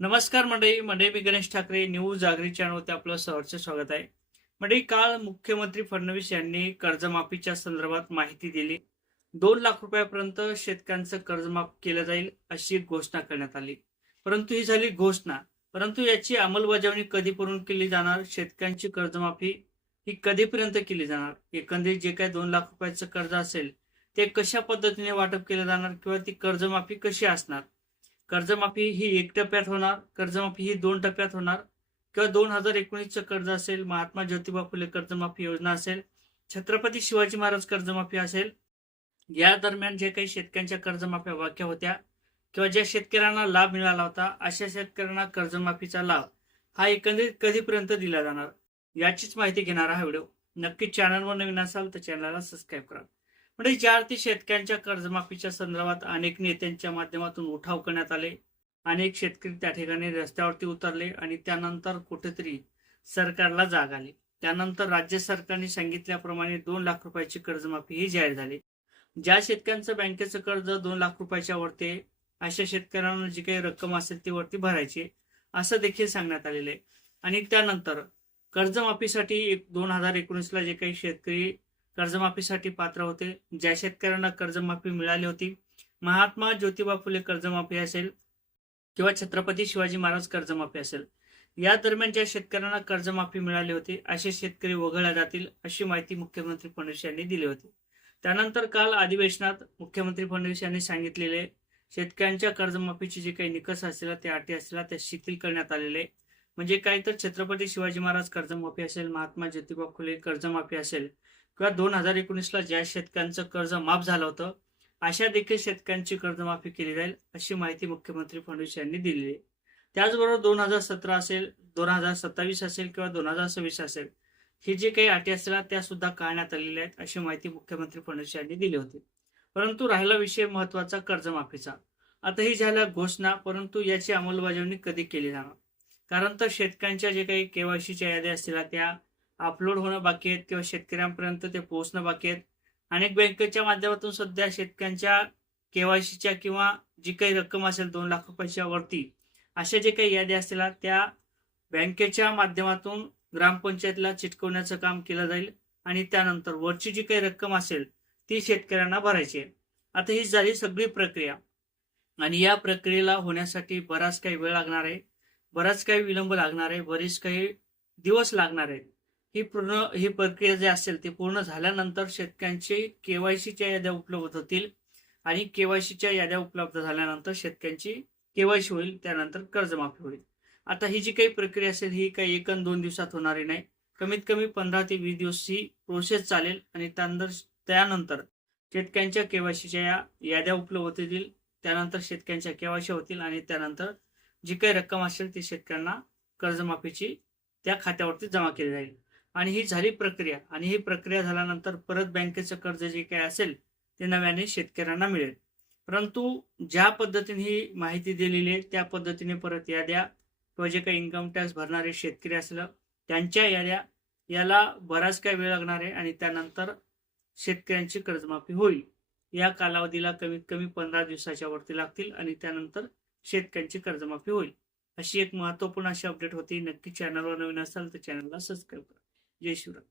नमस्कार मंडळी मंडळी मी गणेश ठाकरे न्यूज जागरी चॅनलवरती आपलं सहर्ष स्वागत आहे. मंडळी काल मुख्यमंत्री फडणवीस यांनी कर्जमाफीच्या संदर्भात माहिती दिली. 2 लाख रुपयापर्यंत शेतकऱ्यांचं कर्जमाफ केलं जाईल अशी घोषणा करण्यात आली. परंतु ही झाली घोषणा, परंतु याची अंमलबजावणी कधीपर्यंत केली जाणार, शेतकऱ्यांची कर्जमाफी ही कधीपर्यंत केली जाणार, एकंदरीत जे काही 2 लाख रुपयाचं कर्ज असेल ते कशा पद्धतीने वाटप केलं जाणार किंवा ती कर्जमाफी कशी असणार, कर्जमाफी ही 1 टप्प्यात होणार, कर्जमाफी ही 2 टप्प्यात होणार किंवा 2019चं कर्ज असेल, महात्मा ज्योतिबा फुले कर्जमाफी योजना असेल, छत्रपती शिवाजी महाराज कर्जमाफी असेल, या दरम्यान जे काही शेतकऱ्यांच्या कर्जमाफ्या बाकी होत्या किंवा ज्या शेतकऱ्यांना लाभ मिळाला होता अशा शेतकऱ्यांना कर्जमाफीचा लाभ हा एकंदरीत कधीपर्यंत दिला जाणार याचीच माहिती घेणारा हा व्हिडिओ. नक्की चॅनलवर नवीन असाल तर चॅनलला सबस्क्राईब करा. म्हणजे ज्या अर्थी शेतकऱ्यांच्या कर्जमाफीच्या संदर्भात अनेक नेत्यांच्या माध्यमातून उठाव करण्यात आले, अनेक शेतकरी त्या ठिकाणी रस्त्यावरती उतरले आणि त्यानंतर कुठेतरी सरकारला जाग आली. त्यानंतर राज्य सरकारने सांगितल्याप्रमाणे 2 लाख रुपयाची कर्जमाफी ही जाहीर झाली. ज्या शेतकऱ्यांचं बँकेचं कर्ज 2 लाख रुपयाच्या वरती अशा शेतकऱ्यांना जी काही रक्कम असेल ती वरती भरायची असं देखील सांगण्यात आलेलं आहे. आणि त्यानंतर कर्जमाफीसाठी 2019ला जे काही शेतकरी कर्जमाफीसाठी पात्र होते, ज्या शेतकऱ्यांना कर्जमाफी मिळाली होती, महात्मा ज्योतिबा फुले कर्जमाफी असेल किंवा छत्रपती शिवाजी महाराज कर्जमाफी असेल, या दरम्यान ज्या शेतकऱ्यांना कर्जमाफी मिळाली होती असे शेतकरी वगळले जातील अशी माहिती मुख्यमंत्री फडणवीस यांनी दिली होती. त्यानंतर काल अधिवेशनात मुख्यमंत्री फडणवीस यांनी सांगितलेले शेतकऱ्यांच्या कर्जमाफीचे जे काही निकष असतील, त्या अटी असतील त्या शिथिल करण्यात आलेले. म्हणजे काही तर छत्रपती शिवाजी महाराज कर्जमाफी असेल, महात्मा ज्योतिबा फुले कर्जमाफी असेल किंवा 2019ला ज्या शेतकऱ्यांचं कर्ज माफ झालं होतं अशा देखील शेतकऱ्यांची कर्जमाफी केली जाईल अशी माहिती मुख्यमंत्री फडणवीस यांनी दिली आहे. त्याचबरोबर 2017 असेल, 2027 असेल किंवा 2026 असेल, ही जी काही अटी असतील त्या सुद्धा काढण्यात आलेल्या आहेत अशी माहिती मुख्यमंत्री फडणवीस यांनी दिली होती. परंतु राहिला विषय महत्वाचा कर्जमाफीचा. आता ही झाल्या घोषणा, परंतु याची अंमलबजावणी कधी केली जाणार, कारण तर शेतकऱ्यांच्या जे काही केवायसीच्या याद्या असतील त्या अपलोड होणं बाकी आहेत किंवा शेतकऱ्यांपर्यंत ते पोहोचणं बाकी आहेत. अनेक बँकेच्या माध्यमातून सध्या शेतकऱ्यांच्या केवायसीच्या किंवा जी काही रक्कम असेल 2 लाख रुपयाच्या वरती अशा जे काही याद्या असतील त्या बँकेच्या माध्यमातून ग्रामपंचायतला चिटकवण्याचं काम केलं जाईल आणि त्यानंतर वरची जी काही रक्कम असेल ती शेतकऱ्यांना भरायची आहे. आता ही झाली सगळी प्रक्रिया आणि या प्रक्रियेला होण्यासाठी बराच काही वेळ लागणार आहे, बराच काही विलंब लागणार आहे, बरेच काही दिवस लागणार आहेत. ही प्रक्रिया जी असेल ती पूर्ण झाल्यानंतर शेतकऱ्यांची केवायसीच्या याद्या उपलब्ध होतील आणि केवायसीच्या याद्या उपलब्ध झाल्यानंतर शेतकऱ्यांची केवायसी होईल, त्यानंतर कर्जमाफी होईल. आता ही जी काही प्रक्रिया असेल ही काही 1 आणि 2 दिवसात होणारी नाही, कमीत कमी 15 ते 20 दिवस ही प्रोसेस चालेल आणि त्यानंतर शेतकऱ्यांच्या केवायसीच्या याद्या उपलब्ध होतील, त्यानंतर शेतकऱ्यांच्या केवायसी होतील आणि त्यानंतर जी काही रक्कम असेल ती शेतकऱ्यांना कर्जमाफीची त्या खात्यावरती जमा केली जाईल आणि ही झाली प्रक्रिया. आणि ही प्रक्रिया झाल्यानंतर परत बँकेचं कर्ज जे काही असेल ते नव्याने शेतकऱ्यांना मिळेल. परंतु ज्या पद्धतीने ही माहिती दिलेली आहे त्या पद्धतीने परत याद्या किंवा जे काही इन्कम टॅक्स भरणारे शेतकरी असलं त्यांच्या याद्या याला बराच काही वेळ लागणार आहे आणि त्यानंतर शेतकऱ्यांची कर्जमाफी होईल. या कालावधीला कमीत कमी 15 दिवसाच्या वरती लागतील आणि त्यानंतर शेतकऱ्यांची कर्जमाफी होईल. अशी एक महत्त्वपूर्ण अशी अपडेट होती. नक्की चॅनलवर नवीन असाल तर चॅनलला सबस्क्राईब करा. जय शिवराय.